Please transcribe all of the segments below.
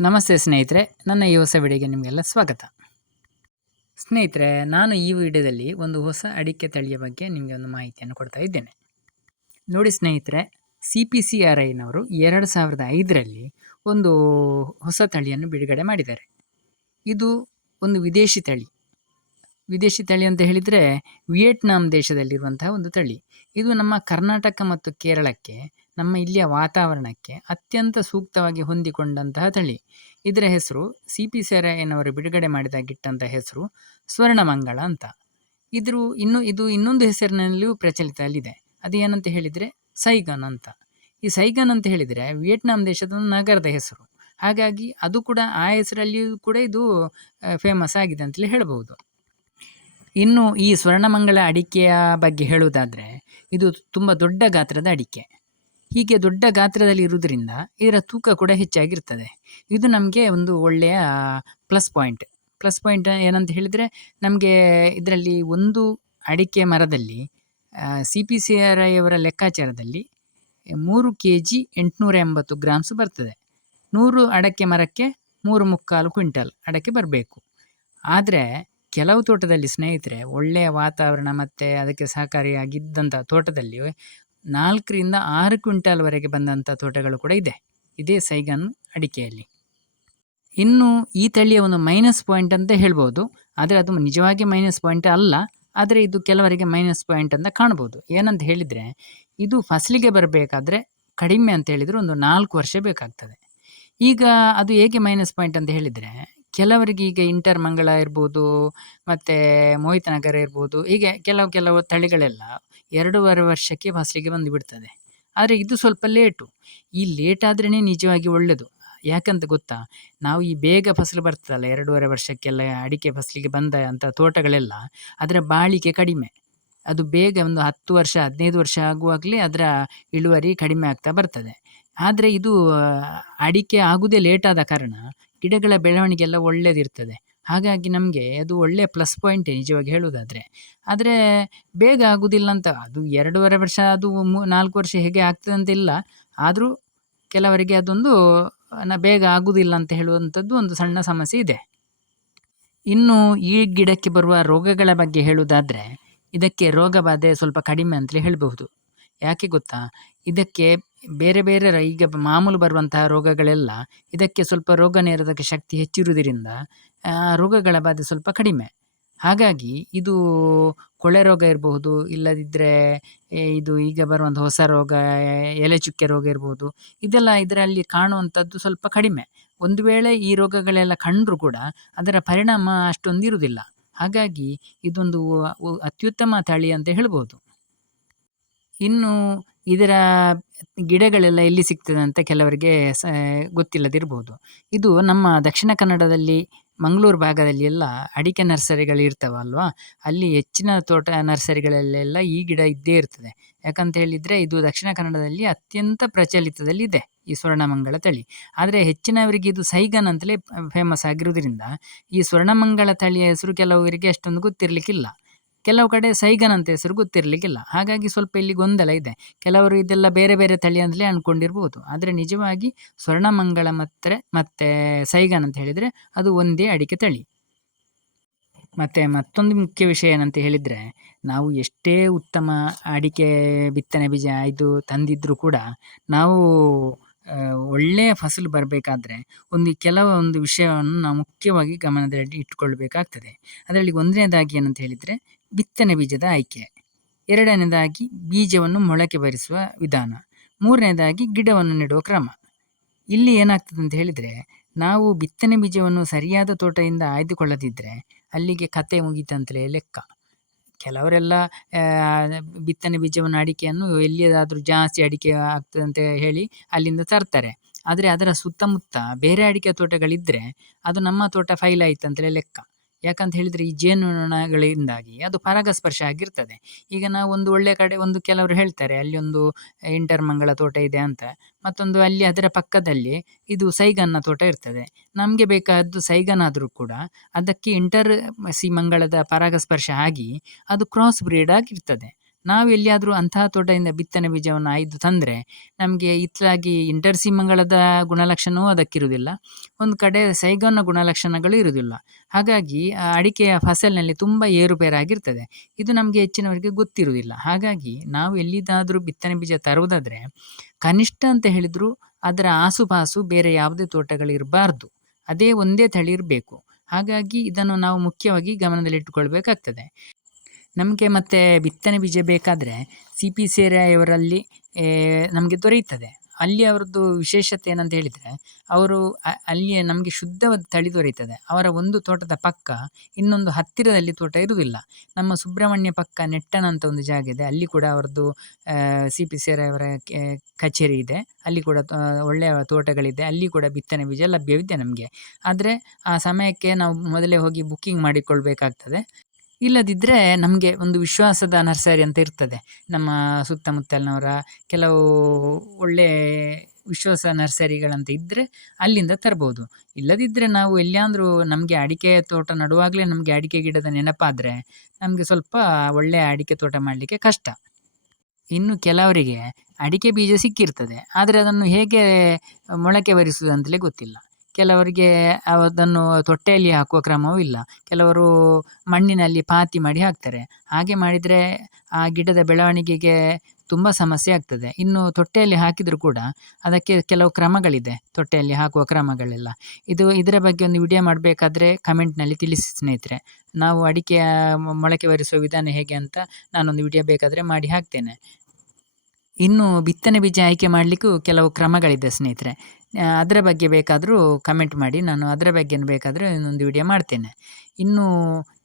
ನಮಸ್ತೆ ಸ್ನೇಹಿತರೆ, ನನ್ನ ಈ ಹೊಸ ವಿಡಿಯೋಗೆ ನಿಮಗೆಲ್ಲ ಸ್ವಾಗತ. ಸ್ನೇಹಿತರೆ, ನಾನು ಈ ವಿಡಿಯೋದಲ್ಲಿ ಒಂದು ಹೊಸ ಅಡಿಕೆ ತಳಿಯ ಬಗ್ಗೆ ನಿಮಗೆ ಒಂದು ಮಾಹಿತಿಯನ್ನು ಕೊಡ್ತಾ ಇದ್ದೇನೆ. ನೋಡಿ ಸ್ನೇಹಿತರೆ, ಸಿ ಪಿ ಸಿ ಆರ್ ಐನವರು ಎರಡು ಸಾವಿರದ ಐದರಲ್ಲಿ ಒಂದು ಹೊಸ ತಳಿಯನ್ನು ಬಿಡುಗಡೆ ಮಾಡಿದ್ದಾರೆ. ಇದು ಒಂದು ವಿದೇಶಿ ತಳಿ. ವಿದೇಶಿ ತಳಿ ಅಂತ ಹೇಳಿದರೆ ವಿಯೆಟ್ನಾಂ ದೇಶದಲ್ಲಿರುವಂತಹ ಒಂದು ತಳಿ. ಇದು ನಮ್ಮ ಕರ್ನಾಟಕ ಮತ್ತು ಕೇರಳಕ್ಕೆ ನಮ್ಮ ಇಲ್ಲಿಯ ವಾತಾವರಣಕ್ಕೆ ಅತ್ಯಂತ ಸೂಕ್ತವಾಗಿ ಹೊಂದಿಕೊಂಡಂತಹ ತಳಿ. ಇದರ ಹೆಸರು ಸಿ. ಪಿ. ಸೆರಯ್ಯನವರು ಬಿಡುಗಡೆ ಮಾಡಿದಾಗಿಟ್ಟಂಥ ಹೆಸರು ಸ್ವರ್ಣಮಂಗಳ ಅಂತ. ಇದ್ರ ಇನ್ನು ಇದು ಇನ್ನೊಂದು ಹೆಸರಿನಲ್ಲಿಯೂ ಅದು ಏನಂತ ಹೇಳಿದರೆ ಸೈಗನ್ ಅಂತ. ಈ ಸೈಗನ್ ಅಂತ ಹೇಳಿದರೆ ವಿಯೆಟ್ನಾಂ ದೇಶದ ನಗರದ ಹೆಸರು. ಹಾಗಾಗಿ ಅದು ಕೂಡ ಆ ಹೆಸರಲ್ಲಿಯೂ ಕೂಡ ಇದು ಫೇಮಸ್ ಆಗಿದೆ ಅಂತಲೇ ಹೇಳಬಹುದು. ಇನ್ನು ಈ ಸ್ವರ್ಣಮಂಗಳ ಅಡಿಕೆಯ ಬಗ್ಗೆ ಹೇಳುವುದಾದರೆ ಇದು ತುಂಬ ದೊಡ್ಡ ಗಾತ್ರದ ಅಡಿಕೆ. ಹೀಗೆ ದೊಡ್ಡ ಗಾತ್ರದಲ್ಲಿ ಇರುವುದರಿಂದ ಇದರ ತೂಕ ಕೂಡ ಹೆಚ್ಚಾಗಿರ್ತದೆ. ಇದು ನಮಗೆ ಒಂದು ಒಳ್ಳೆಯ ಪ್ಲಸ್ ಪಾಯಿಂಟ್ ಪ್ಲಸ್ ಪಾಯಿಂಟ್ ಏನಂತ ಹೇಳಿದರೆ ನಮಗೆ ಇದರಲ್ಲಿ ಒಂದು ಅಡಿಕೆ ಮರದಲ್ಲಿ C P C R I ಅವರ ಲೆಕ್ಕಾಚಾರದಲ್ಲಿ ಮೂರು ಕೆ ಜಿ ಎಂಟುನೂರ ಎಂಬತ್ತು ಗ್ರಾಮ್ಸ್ ಬರ್ತದೆ. ನೂರು ಅಡಕೆ ಮರಕ್ಕೆ ಮೂರು ಮುಕ್ಕಾಲು ಕ್ವಿಂಟಲ್ ಅಡಕೆ ಬರಬೇಕು. ಆದರೆ ಕೆಲವು ತೋಟದಲ್ಲಿ ಸ್ನೇಹಿತರೆ ಒಳ್ಳೆಯ ವಾತಾವರಣ ಮತ್ತು ಅದಕ್ಕೆ ಸಹಕಾರಿಯಾಗಿದ್ದಂಥ ತೋಟದಲ್ಲಿ ನಾಲ್ಕರಿಂದ ಆರು ಕ್ವಿಂಟಾಲ್ವರೆಗೆ ಬಂದಂಥ ತೋಟಗಳು ಕೂಡ ಇದೆ. ಇದೇ ಸೈಗನ್ ಅಡಿಕೆಯಲ್ಲಿ. ಇನ್ನು ಈ ತಳಿಯ ಒಂದು ಮೈನಸ್ ಪಾಯಿಂಟ್ ಅಂತ ಹೇಳ್ಬೋದು. ಆದರೆ ಅದು ನಿಜವಾಗಿ ಮೈನಸ್ ಪಾಯಿಂಟ್ ಅಲ್ಲ. ಆದರೆ ಇದು ಕೆಲವರಿಗೆ ಮೈನಸ್ ಪಾಯಿಂಟ್ ಅಂತ ಕಾಣ್ಬೋದು. ಏನಂತ ಹೇಳಿದರೆ, ಇದು ಫಸಲಿಗೆ ಬರಬೇಕಾದ್ರೆ ಕಡಿಮೆ ಅಂತ ಹೇಳಿದರೆ ಒಂದು ನಾಲ್ಕು ವರ್ಷ ಬೇಕಾಗ್ತದೆ. ಈಗ ಅದು ಹೇಗೆ ಮೈನಸ್ ಪಾಯಿಂಟ್ ಅಂತ ಹೇಳಿದರೆ, ಕೆಲವರಿಗೆ ಈಗ ಇಂಟರ್ ಮಂಗಳ ಇರ್ಬೋದು, ಮತ್ತು ಮೋಹಿತ ನಗರ ಇರ್ಬೋದು, ಹೀಗೆ ಕೆಲವು ಕೆಲವು ತಳಿಗಳೆಲ್ಲ ಎರಡೂವರೆ ವರ್ಷಕ್ಕೆ ಫಸಲಿಗೆ ಬಂದುಬಿಡ್ತದೆ. ಆದರೆ ಇದು ಸ್ವಲ್ಪ ಲೇಟು. ಈ ಲೇಟ್ ಆದ್ರೇ ನಿಜವಾಗಿ ಒಳ್ಳೆಯದು ಯಾಕಂತ ಗೊತ್ತಾ? ನಾವು ಈ ಬೇಗ ಫಸಲು ಬರ್ತದಲ್ಲ, ಎರಡೂವರೆ ವರ್ಷಕ್ಕೆಲ್ಲ ಅಡಿಕೆ ಫಸಲಿಗೆ ಬಂದ ಅಂಥ ತೋಟಗಳೆಲ್ಲ, ಅದರ ಬಾಳಿಕೆ ಕಡಿಮೆ. ಅದು ಬೇಗ ಒಂದು ಹತ್ತು ವರ್ಷ, ಹದಿನೈದು ವರ್ಷ ಆಗುವಾಗಲೇ ಅದರ ಇಳುವರಿ ಕಡಿಮೆ ಆಗ್ತಾ ಬರ್ತದೆ. ಆದರೆ ಇದು ಅಡಿಕೆ ಆಗುವುದೇ ಲೇಟಾದ ಕಾರಣ ಗಿಡಗಳ ಬೆಳವಣಿಗೆ ಎಲ್ಲ ಒಳ್ಳೆಯದಿರ್ತದೆ ಹಾಗಾಗಿ ನಮಗೆ ಅದು ಒಳ್ಳೆಯ ಪ್ಲಸ್ ಪಾಯಿಂಟೇ ನಿಜವಾಗಿ ಹೇಳುವುದಾದರೆ ಆದರೆ ಬೇಗ ಆಗುವುದಿಲ್ಲ ಅಂತ, ಅದು ಎರಡೂವರೆ ವರ್ಷ, ಅದು ಮೂ, ನಾಲ್ಕು ವರ್ಷ ಹೇಗೆ ಆಗ್ತದೆ ಅಂತಿಲ್ಲ. ಆದರೂ ಕೆಲವರಿಗೆ ಅದೊಂದು, ನ, ಬೇಗ ಆಗುವುದಿಲ್ಲ ಅಂತ ಹೇಳುವಂಥದ್ದು ಒಂದು ಸಣ್ಣ ಸಮಸ್ಯೆ ಇದೆ. ಇನ್ನು ಈ ಗಿಡಕ್ಕೆ ಬರುವ ರೋಗಗಳ ಬಗ್ಗೆ ಹೇಳುವುದಾದರೆ ಇದಕ್ಕೆ ರೋಗ ಬಾಧೆ ಸ್ವಲ್ಪ ಕಡಿಮೆ ಅಂತಲೇ ಹೇಳಬಹುದು. ಯಾಕೆ ಗೊತ್ತಾ? ಇದಕ್ಕೆ ಬೇರೆ ಬೇರೆ ಈಗ ಮಾಮೂಲು ಬರುವಂತಹ ರೋಗಗಳೆಲ್ಲ, ಇದಕ್ಕೆ ಸ್ವಲ್ಪ ರೋಗ ನಿರೋಧಕ ಶಕ್ತಿ ಹೆಚ್ಚಿರುವುದರಿಂದ ರೋಗಗಳ ಬಾಧೆ ಸ್ವಲ್ಪ ಕಡಿಮೆ. ಹಾಗಾಗಿ ಇದು ಕೊಳೆ ರೋಗ ಇರಬಹುದು ಇಲ್ಲದಿದ್ದರೆ ಇದು ಈಗ ಬರುವಂಥ ಹೊಸ ರೋಗ ಎಲೆ ಚುಕ್ಕೆ ರೋಗ ಇರ್ಬೋದು ಇದೆಲ್ಲ ಇದರಲ್ಲಿ ಕಾಣುವಂಥದ್ದು ಸ್ವಲ್ಪ ಕಡಿಮೆ. ಒಂದು ವೇಳೆ ಈ ರೋಗಗಳೆಲ್ಲ ಕಂಡರೂ ಕೂಡ ಅದರ ಪರಿಣಾಮ ಅಷ್ಟೊಂದು ಇರುವುದಿಲ್ಲ ಹಾಗಾಗಿ ಇದೊಂದು ಅತ್ಯುತ್ತಮ ತಳಿ ಅಂತ ಹೇಳ್ಬೋದು ಇನ್ನು ಇದರ ಗಿಡಗಳೆಲ್ಲ ಎಲ್ಲಿ ಸಿಗ್ತದೆ ಅಂತ ಕೆಲವರಿಗೆ ಸ ಗೊತ್ತಿಲ್ಲದಿರ್ಬೋದು ಇದು ನಮ್ಮ ದಕ್ಷಿಣ ಕನ್ನಡದಲ್ಲಿ ಮಂಗಳೂರು ಭಾಗದಲ್ಲಿ ಎಲ್ಲ ಅಡಿಕೆ ನರ್ಸರಿಗಳು ಇರ್ತಾವಲ್ವಾ? ಅಲ್ಲಿ ಹೆಚ್ಚಿನ ತೋಟ ನರ್ಸರಿಗಳಲ್ಲೆಲ್ಲ ಈ ಗಿಡ ಇದ್ದೇ ಇರ್ತದೆ. ಯಾಕಂತ ಹೇಳಿದರೆ ಇದು ದಕ್ಷಿಣ ಕನ್ನಡದಲ್ಲಿ ಅತ್ಯಂತ ಪ್ರಚಲಿತದಲ್ಲಿದೆ ಈ ಸ್ವರ್ಣಮಂಗಳ ತಳಿ. ಆದರೆ ಹೆಚ್ಚಿನವರಿಗೆ ಇದು ಸೈಗನ್ ಅಂತಲೇ ಫೇಮಸ್ ಆಗಿರುವುದರಿಂದ ಈ ಸ್ವರ್ಣಮಂಗಳ ತಳಿಯ ಹೆಸರು ಕೆಲವರಿಗೆ ಅಷ್ಟೊಂದು ಗೊತ್ತಿರಲಿಕ್ಕಿಲ್ಲ. ಕೆಲವು ಕಡೆ ಸೈಗನ್ ಅಂತ ಹೆಸರು ಗೊತ್ತಿರಲಿಕ್ಕಿಲ್ಲ. ಹಾಗಾಗಿ ಸ್ವಲ್ಪ ಇಲ್ಲಿ ಗೊಂದಲ ಇದೆ. ಕೆಲವರು ಇದೆಲ್ಲ ಬೇರೆ ಬೇರೆ ತಳಿ ಅಂತಲೇ ಅಂದ್ಕೊಂಡಿರ್ಬೋದು ಆದರೆ ನಿಜವಾಗಿ ಸ್ವರ್ಣಮಂಗಳ ಮತ್ತೆ ಮತ್ತೆ ಸೈಗನ್ ಅಂತ ಹೇಳಿದರೆ ಅದು ಒಂದೇ ಅಡಿಕೆ ತಳಿ. ಮತ್ತು ಮತ್ತೊಂದು ಮುಖ್ಯ ವಿಷಯ ಏನಂತ ಹೇಳಿದರೆ, ನಾವು ಎಷ್ಟೇ ಉತ್ತಮ ಅಡಿಕೆ ಬಿತ್ತನೆ ಬೀಜ ಇದು ತಂದಿದ್ದರೂ ಕೂಡ ನಾವು ಒಳ್ಳೆಯ ಫಸಲು ಬರಬೇಕಾದ್ರೆ ಒಂದು ಕೆಲವೊಂದು ವಿಷಯವನ್ನು ನಾವು ಮುಖ್ಯವಾಗಿ ಗಮನದಲ್ಲಿ ಇಟ್ಟುಕೊಳ್ಬೇಕಾಗ್ತದೆ ಅದರಲ್ಲಿ ಒಂದನೇದಾಗಿ ಏನಂತ ಹೇಳಿದರೆ ಬಿತ್ತನೆ ಬೀಜದ ಆಯ್ಕೆ. ಎರಡನೇದಾಗಿ ಬೀಜವನ್ನು ಮೊಳಕೆ ಬರಿಸುವ ವಿಧಾನ. ಮೂರನೇದಾಗಿ ಗಿಡವನ್ನು ನೆಡುವ ಕ್ರಮ. ಇಲ್ಲಿ ಏನಾಗ್ತದೆ ಅಂತ ಹೇಳಿದರೆ ನಾವು ಬಿತ್ತನೆ ಬೀಜವನ್ನು ಸರಿಯಾದ ತೋಟದಿಂದ ಆಯ್ದುಕೊಳ್ಳದಿದ್ದರೆ ಅಲ್ಲಿಗೆ ಕತೆ ಮುಗೀತಂತಲೇ ಲೆಕ್ಕ. ಕೆಲವರೆಲ್ಲ ಬಿತ್ತನೆ ಬೀಜವನ್ನು ಅಡಿಕೆಯನ್ನು ಎಲ್ಲಿಯಾದರೂ ಜಾಸ್ತಿ ಅಡಿಕೆ ಆಗ್ತದೆ ಅಂತ ಹೇಳಿ ಅಲ್ಲಿಂದ ತರ್ತಾರೆ. ಆದರೆ ಅದರ ಸುತ್ತಮುತ್ತ ಬೇರೆ ಅಡಿಕೆ ತೋಟಗಳಿದ್ದರೆ ಅದು ನಮ್ಮ ತೋಟ ಫೈಲ್ ಆಯ್ತು ಅಂತಲೇ ಲೆಕ್ಕ. ಯಾಕಂತ ಹೇಳಿದರೆ ಈ ಜೇನುನೊಣಗಳಿಂದಾಗಿ ಅದು ಪರಾಗಸ್ಪರ್ಶ ಆಗಿರ್ತದೆ. ಈಗ ನಾವು ಒಂದು ಒಳ್ಳೆ ಕಡೆ ಒಂದು ಕೆಲವರು ಹೇಳ್ತಾರೆ, ಅಲ್ಲಿ ಒಂದು ಇಂಟರ್ ಮಂಗಳ ತೋಟ ಇದೆ ಅಂತ. ಮತ್ತೊಂದು ಅಲ್ಲಿ ಅದರ ಪಕ್ಕದಲ್ಲಿ ಇದು ಸೈಗನ್ನ ತೋಟ ಇರ್ತದೆ. ನಮಗೆ ಬೇಕಾದ್ದು ಸೈಗನ್ ಆದರೂ ಕೂಡ ಅದಕ್ಕೆ ಇಂಟರ್ ಸಿ ಮಂಗಳದ ಪರಾಗಸ್ಪರ್ಶ ಆಗಿ ಅದು ಕ್ರಾಸ್ ಬ್ರೀಡ್ ಆಗಿರ್ತದೆ. ನಾವು ಎಲ್ಲಿಯಾದರೂ ಅಂತಹ ತೋಟದಿಂದ ಬಿತ್ತನೆ ಬೀಜವನ್ನು ಆಯ್ದು ತಂದರೆ ನಮಗೆ ಇಂಟರ್ಸಿ ಇಂಟರ್ಸಿಮಂಗಳದ ಗುಣಲಕ್ಷಣವೂ ಅದಕ್ಕಿರುವುದಿಲ್ಲ. ಒಂದು ಕಡೆ ಸೈಗನ್ನ ಗುಣಲಕ್ಷಣಗಳು ಇರುವುದಿಲ್ಲ. ಹಾಗಾಗಿ ಅಡಿಕೆಯ ಫಸಲಿನಲ್ಲಿ ತುಂಬ ಏರುಪೇರಾಗಿರ್ತದೆ. ಇದು ನಮಗೆ ಹೆಚ್ಚಿನವರಿಗೆ ಗೊತ್ತಿರುವುದಿಲ್ಲ. ಹಾಗಾಗಿ ನಾವು ಎಲ್ಲಿದ್ದಾದರೂ ಬಿತ್ತನೆ ಬೀಜ ತರುವುದಾದರೆ ಕನಿಷ್ಠ ಅಂತ ಹೇಳಿದರೂ ಅದರ ಆಸುಪಾಸು ಬೇರೆ ಯಾವುದೇ ತೋಟಗಳಿರಬಾರ್ದು. ಅದೇ ಒಂದೇ ತಳಿ ಇರಬೇಕು. ಹಾಗಾಗಿ ಇದನ್ನು ನಾವು ಮುಖ್ಯವಾಗಿ ಗಮನದಲ್ಲಿಟ್ಟುಕೊಳ್ಬೇಕಾಗ್ತದೆ. ನಮಗೆ ಮತ್ತೆ ಬಿತ್ತನೆ ಬೀಜ ಬೇಕಾದರೆ ಸಿ ಪಿ ಸೇರಾಯವರಲ್ಲಿ ನಮಗೆ ದೊರೆಯುತ್ತದೆ. ಅಲ್ಲಿ ಅವರದ್ದು ವಿಶೇಷತೆ ಏನಂತ ಹೇಳಿದರೆ, ಅವರು ಅಲ್ಲಿ ನಮಗೆ ಶುದ್ಧವಾದ ತಳಿ ದೊರೆಯುತ್ತದೆ. ಅವರ ಒಂದು ತೋಟದ ಪಕ್ಕ ಇನ್ನೊಂದು ಹತ್ತಿರದಲ್ಲಿ ತೋಟ ಇರುವುದಿಲ್ಲ. ನಮ್ಮ ಸುಬ್ರಹ್ಮಣ್ಯ ಪಕ್ಕ ನೆಟ್ಟನ ಅಂತ ಒಂದು ಜಾಗ ಇದೆ. ಅಲ್ಲಿ ಕೂಡ ಅವರದ್ದು ಸಿ ಪಿ ಸೇರಾಯವರ ಕಚೇರಿ ಇದೆ. ಅಲ್ಲಿ ಕೂಡ ಒಳ್ಳೆಯ ತೋಟಗಳಿದೆ. ಅಲ್ಲಿ ಕೂಡ ಬಿತ್ತನೆ ಬೀಜ ಲಭ್ಯವಿದೆ ನಮಗೆ. ಆದರೆ ಆ ಸಮಯಕ್ಕೆ ನಾವು ಮೊದಲೇ ಹೋಗಿ ಬುಕ್ಕಿಂಗ್ ಮಾಡಿಕೊಳ್ಬೇಕಾಗ್ತದೆ. ಇಲ್ಲದಿದ್ದರೆ ನಮಗೆ ಒಂದು ವಿಶ್ವಾಸದ ನರ್ಸರಿ ಅಂತ ಇರ್ತದೆ. ನಮ್ಮ ಸುತ್ತಮುತ್ತಲಿನವರ ಕೆಲವು ಒಳ್ಳೆ ವಿಶ್ವಾಸ ನರ್ಸರಿಗಳಂತ ಇದ್ದರೆ ಅಲ್ಲಿಂದ ತರ್ಬೋದು. ಇಲ್ಲದಿದ್ದರೆ ನಾವು ಎಲ್ಲಿಯಾದರೂ ನಮಗೆ ಅಡಿಕೆ ತೋಟ ನಡುವಾಗಲೇ ನಮಗೆ ಅಡಿಕೆ ಗಿಡದ ನೆನಪಾದರೆ ನಮಗೆ ಸ್ವಲ್ಪ ಒಳ್ಳೆಯ ಅಡಿಕೆ ತೋಟ ಮಾಡಲಿಕ್ಕೆ ಕಷ್ಟ. ಇನ್ನು ಕೆಲವರಿಗೆ ಅಡಿಕೆ ಬೀಜ ಸಿಕ್ಕಿರ್ತದೆ. ಆದರೆ ಅದನ್ನು ಹೇಗೆ ಮೊಳಕೆ ಬರಿಸುವುದು ಅಂತಲೇ ಗೊತ್ತಿಲ್ಲ. ಕೆಲವರಿಗೆ ಅದನ್ನು ತೊಟ್ಟೆಯಲ್ಲಿ ಹಾಕುವ ಕ್ರಮವೂ ಇಲ್ಲ. ಕೆಲವರು ಮಣ್ಣಿನಲ್ಲಿ ಪಾತಿ ಮಾಡಿ ಹಾಕ್ತಾರೆ. ಹಾಗೆ ಮಾಡಿದರೆ ಆ ಗಿಡದ ಬೆಳವಣಿಗೆಗೆ ತುಂಬ ಸಮಸ್ಯೆ ಆಗ್ತದೆ. ಇನ್ನು ತೊಟ್ಟೆಯಲ್ಲಿ ಹಾಕಿದರೂ ಕೂಡ ಅದಕ್ಕೆ ಕೆಲವು ಕ್ರಮಗಳಿದೆ, ತೊಟ್ಟೆಯಲ್ಲಿ ಹಾಕುವ ಕ್ರಮಗಳೆಲ್ಲ. ಇದು ಇದರ ಬಗ್ಗೆ ಒಂದು ವಿಡಿಯೋ ಮಾಡಬೇಕಾದ್ರೆ ಕಮೆಂಟ್ನಲ್ಲಿ ತಿಳಿಸಿ ಸ್ನೇಹಿತರೆ. ನಾವು ಅಡಿಕೆಯ ಮೊಳಕೆ ಬರಿಸುವ ವಿಧಾನ ಹೇಗೆ ಅಂತ ನಾನೊಂದು ವಿಡಿಯೋ ಬೇಕಾದರೆ ಮಾಡಿ ಹಾಕ್ತೇನೆ. ಇನ್ನು ಬಿತ್ತನೆ ಬೀಜ ಆಯ್ಕೆ ಮಾಡಲಿಕ್ಕೂ ಕೆಲವು ಕ್ರಮಗಳಿದೆ, ಸ್ನೇಹಿತರೆ. ಅದರ ಬಗ್ಗೆ ಬೇಕಾದರೂ ಕಮೆಂಟ್ ಮಾಡಿ. ನಾನು ಅದರ ಬಗ್ಗೆ ಬೇಕಾದರೆ ಇನ್ನೊಂದು ವಿಡಿಯೋ ಮಾಡ್ತೇನೆ. ಇನ್ನು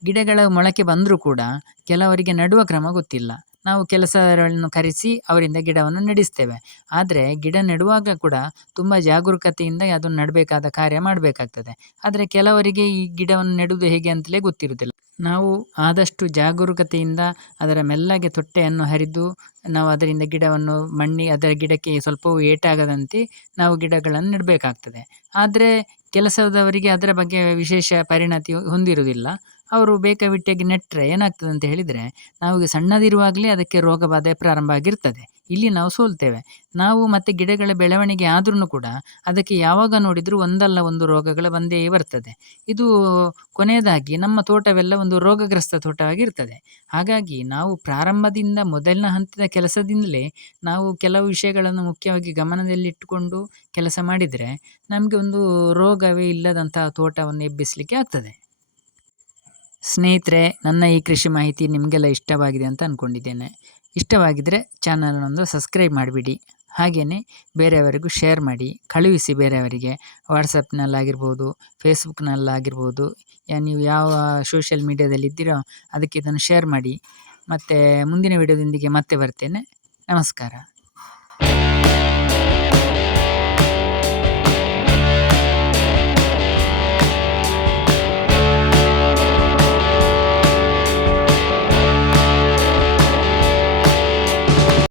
ಗಿಡಗಳ ಮೊಳಕೆ ಬಂದರೂ ಕೂಡ ಕೆಲವರಿಗೆ ನಡುವ ಕ್ರಮ ಗೊತ್ತಿಲ್ಲ. ನಾವು ಕೆಲಸಗಳನ್ನು ಕರೆಸಿ ಅವರಿಂದ ಗಿಡವನ್ನು ನೆಡೆಸ್ತೇವೆ. ಆದರೆ ಗಿಡ ನೆಡುವಾಗ ಕೂಡ ತುಂಬ ಜಾಗರೂಕತೆಯಿಂದ ಅದನ್ನು ನೆಡಬೇಕಾದ ಕಾರ್ಯ ಮಾಡಬೇಕಾಗ್ತದೆ. ಆದರೆ ಕೆಲವರಿಗೆ ಈ ಗಿಡವನ್ನು ನೆಡುವುದು ಹೇಗೆ ಅಂತಲೇ ಗೊತ್ತಿರುವುದಿಲ್ಲ. ನಾವು ಆದಷ್ಟು ಜಾಗರೂಕತೆಯಿಂದ ಅದರ ಮೆಲ್ಲಗೆ ತೊಟ್ಟೆಯನ್ನು ಹರಿದು ನಾವು ಅದರಿಂದ ಗಿಡವನ್ನು ಮಣ್ಣಿ ಅದರ ಗಿಡಕ್ಕೆ ಸ್ವಲ್ಪವೂ ಏಟಾಗದಂತೆ ನಾವು ಗಿಡಗಳನ್ನು ನೆಡಬೇಕಾಗ್ತದೆ. ಆದರೆ ಕೆಲಸದವರಿಗೆ ಅದರ ಬಗ್ಗೆ ವಿಶೇಷ ಪರಿಣತಿ ಹೊಂದಿರುವುದಿಲ್ಲ. ಅವರು ಬೇಕಾಬಿಟ್ಟಿಯಾಗಿ ನೆಟ್ಟರೆ ಏನಾಗ್ತದೆ ಅಂತ ಹೇಳಿದರೆ, ನಾವು ಸಣ್ಣದಿರುವಾಗಲೇ ಅದಕ್ಕೆ ರೋಗ ಬಾಧೆ ಪ್ರಾರಂಭ ಆಗಿರ್ತದೆ. ಇಲ್ಲಿ ನಾವು ಸೋಲ್ತೇವೆ. ನಾವು ಮತ್ತು ಗಿಡಗಳ ಬೆಳವಣಿಗೆ ಆದ್ರೂ ಕೂಡ ಅದಕ್ಕೆ ಯಾವಾಗ ನೋಡಿದರೂ ಒಂದಲ್ಲ ಒಂದು ರೋಗಗಳು ಬಂದೇ ಬರ್ತದೆ. ಇದು ಕೊನೆಯದಾಗಿ ನಮ್ಮ ತೋಟವೆಲ್ಲ ಒಂದು ರೋಗಗ್ರಸ್ತ ತೋಟವಾಗಿರ್ತದೆ. ಹಾಗಾಗಿ ನಾವು ಪ್ರಾರಂಭದಿಂದ ಮೊದಲಿನ ಹಂತದ ಕೆಲಸದಿಂದಲೇ ನಾವು ಕೆಲವು ವಿಷಯಗಳನ್ನು ಮುಖ್ಯವಾಗಿ ಗಮನದಲ್ಲಿಟ್ಟುಕೊಂಡು ಕೆಲಸ ಮಾಡಿದರೆ ನಮಗೆ ಒಂದು ರೋಗವೇ ಇಲ್ಲದಂತಹ ತೋಟವನ್ನು ಎಬ್ಬಿಸಲಿಕ್ಕೆ ಆಗ್ತದೆ. ಸ್ನೇಹಿತರೆ, ನನ್ನ ಈ ಕೃಷಿ ಮಾಹಿತಿ ನಿಮಗೆಲ್ಲ ಇಷ್ಟವಾಗಿದೆ ಅಂತ ಅಂದ್ಕೊಂಡಿದ್ದೇನೆ ಇಷ್ಟವಾಗಿದ್ದರೆ ಚಾನಲನ್ನೊಂದು ಸಬ್ಸ್ಕ್ರೈಬ್ ಮಾಡಿಬಿಡಿ. ಹಾಗೆಯೇ ಬೇರೆಯವರಿಗೂ ಶೇರ್ ಮಾಡಿ. ಕಳುಹಿಸಿ ಬೇರೆಯವರಿಗೆ. ವಾಟ್ಸಪ್ನಲ್ಲಾಗಿರ್ಬೋದು ಫೇಸ್ಬುಕ್ನಲ್ಲಾಗಿರ್ಬೋದು ಯಾ ನೀವು ಯಾವ ಸೋಷಿಯಲ್ ಮೀಡ್ಯಾದಲ್ಲಿ ಇದ್ದೀರೋ ಅದಕ್ಕೆ ಇದನ್ನು ಶೇರ್ ಮಾಡಿ. ಮತ್ತು ಮುಂದಿನ ವಿಡಿಯೋದೊಂದಿಗೆ ಮತ್ತೆ ಬರ್ತೇನೆ. ನಮಸ್ಕಾರ.